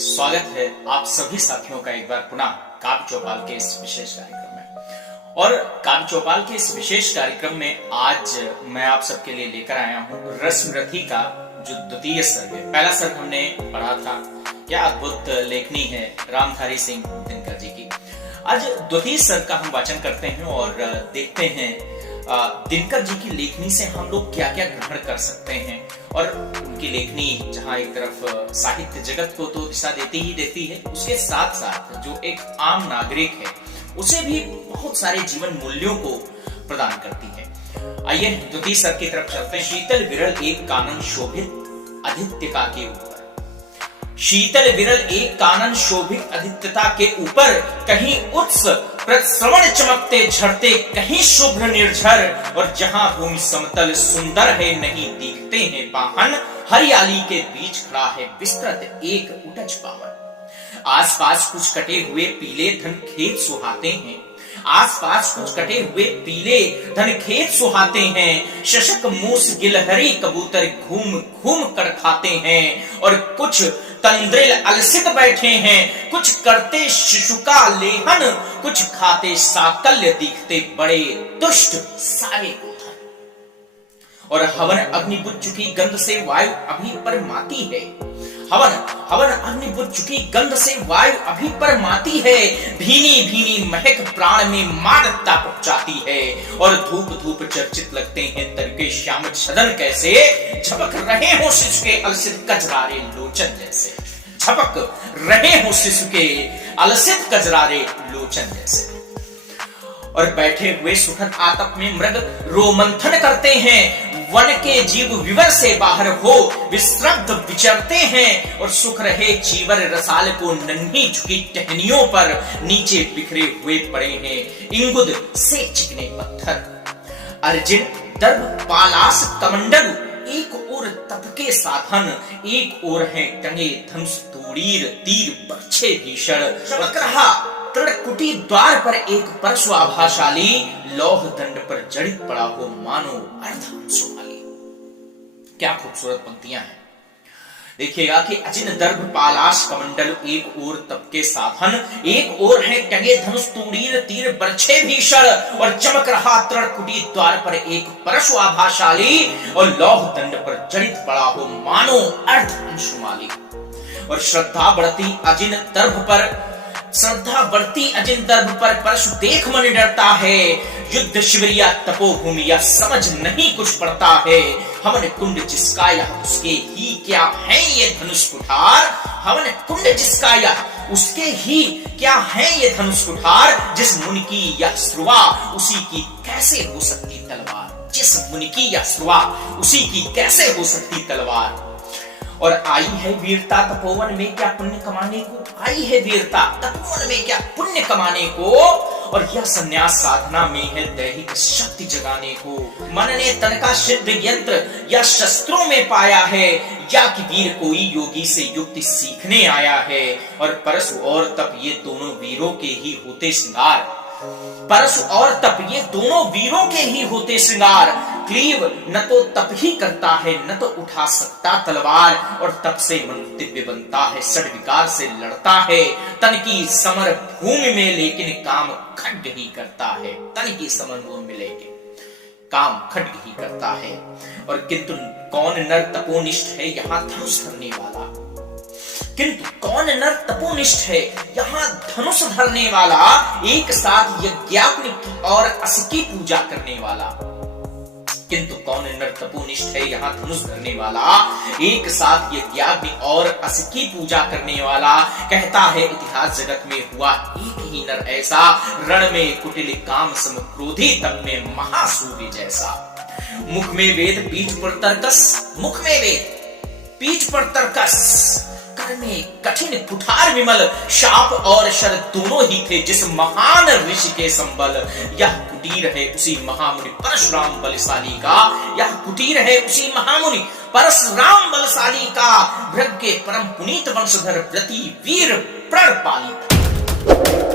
स्वागत है आप सभी साथियों का एक बार पुनः काव्य चौपाल के इस विशेष कार्यक्रम में। और काव्य चौपाल के इस विशेष कार्यक्रम में आज मैं आप सबके लिए लेकर आया हूँ रसमृति का जो द्वितीय सर्ग है। पहला सर्ग हमने पढ़ा था, क्या अद्भुत लेखनी है रामधारी सिंह दिनकर जी की। आज द्वितीय सर्ग का हम वाचन करते हैं और देखते हैं दिनकर जी की लेखनी से हम लोग क्या क्या ग्रहण कर सकते हैं। और उनकी लेखनी जहां एक तरफ साहित्य जगत को तो दिशा देती ही देती है, उसके साथ साथ जो एक आम नागरिक है उसे भी बहुत सारे जीवन मूल्यों को प्रदान करती है। आइए द्वितीय सर्ग की तरफ चलते हैं। शीतल विरल एक कानन शोभित आदित्यता के ऊपर, शीतल विरल एक कानन शोभित आदित्यता के ऊपर, कहीं उत्स प्रश्रवण चमकते झरते, कहीं शुभ्र निर्झर, और जहां भूमि समतल सुंदर है नहीं दिखते हैं पाहन, हरियाली के बीच खड़ा है विस्तृत एक उटज पावन। आसपास कुछ कटे हुए पीले धन खेत सुहाते हैं, आसपास कुछ कटे हुए पीले धन खेत सुहाते हैं, शशक मूस गिलहरी कबूतर घूम घूम कर खाते हैं, और कुछ तंद्रिल अलसित बैठे हैं, कुछ करते शिशु का लेहन, कुछ खाते साकल्य दिखते बड़े दुष्ट सारे गोधन। और हवन अग्नि बुझ चुकी गंध से वायु अभी पर माती है, हवन अग्नि बुझ चुकी गंध से वायु अभी पर माती है, भीनी भीनी महक प्राण में मादकता पहुंचाती है, और धूप धूप चर्चित लगते हैं तन के श्याम छदन कैसे, झपक रहे हो शिशु के अलसित कजरारे लोचन जैसे, झपक रहे हो शिशु के अलसित कजरारे लोचन जैसे। और बैठे हुए सुखद आतप में मृग रोमंथन करते हैं, वन के जीव विवर से बाहर हो विश्रब्ध विचरते हैं, और सुख रहे चीवर रसाल को नन्ही झुकी टहनियों पर नीचे बिखरे हुए पड़े हैं इंगुद से चिकने पत्थर। अर्जुन दर्भ पालास कमंडल, एक ओर तप के साधन, एक ओर है टंगे धनुष तूणीर तीर बर्छे भीषण, चमक रहा तृणकुटी द्वार पर एक परशु आभाशाली, लौह दंड पर जड़ित पड़ा हो मानो अर्धहंसोमाली। क्या खूबसूरत पंक्तियां हैं। देखिएगा कि अजिन दर्भ पालाश कमंडल, एक ओर तप के साधन, एक ओर है टंगे धनुष तूणीर तीर बर्छे भीषण, और चमक रहा तृणकुटी द्वार पर एक परशु आभाशाली, और लौह दंड पर जड़ित पड़ा हो मानो अर्धहंसोमाली। और श्रद्धा बढ़ती अजिन दर्भ पर, श्रद्धा बढ़ती अजिन दर्भ पर परशु देख मन डरता है, युद्ध शिविर या तपोभूमि या समझ नहीं कुछ पड़ता है, हवन कुंड जिसका यह उसके ही क्या है ये धनुष कुठार, हवन कुंड जिसका यह उसके ही क्या है ये धनुष कुठार, जिस मुनि की यह श्रुवा उसी की कैसे हो सकती तलवार, जिस मुनि की यह श्रुवा उसी की कैसे हो सकती तलवार। और आई है वीरता तपोवन में क्या पुण्य कमाने को, आई है वीरता तपोवन में क्या पुण्य कमाने को, और यह संन्यास साधना में है दैहिक शक्ति जगाने को। मन ने तन का सिद्ध यंत्र या शस्त्रों में पाया है, या कि वीर कोई योगी से युक्ति सीखने आया है। और परशु और तप ये दोनों वीरों के ही होते श्रृंगार, परशु और तप ये दोनों वीरों के ही होते श्रृंगार। क्लीव न तो तप ही करता है न तो उठा सकता तलवार, और तप से मन दिव्य बनता है षड विकार से लड़ता है, तन की समर भूमि में लेकिन काम खड्ग ही करता है, तन की समर भूमि में लेकिन काम खड्ग ही करता है। और किंतु कौन नर तपोनिष्ठ है यहाँ धनुष धरने वाला, किंतु कौन नर तपोनिष्ठ है यहाँ धनुष धरने वाला, एक साथ यज्ञाग्नि और अस की पूजा करने वाला, किंतु कौन नर तपोनिष्ठ है यहाँ धनुष धरने वाला, एक साथ यज्ञाग्नि और अस की पूजा करने वाला। कहता है इतिहास जगत में हुआ एक ही नर ऐसा, रण में कुटिल काम सम क्रोधी तब में महासूर्य जैसा। मुख में वेद पीठ पर तर्कस, मुख में वेद पीठ पर तर्कस, कर में कठिन कुठार विमल, शाप और शर दोनों ही थे जिस महान ऋषि के संबल। यह कुटीर है उसी महामुनि परशुराम बलशाली का, यह कुटीर है उसी महामुनि परशुराम बलशाली का, भृग के परम पुनीत वंशधर व्रती वीर प्रण पालित।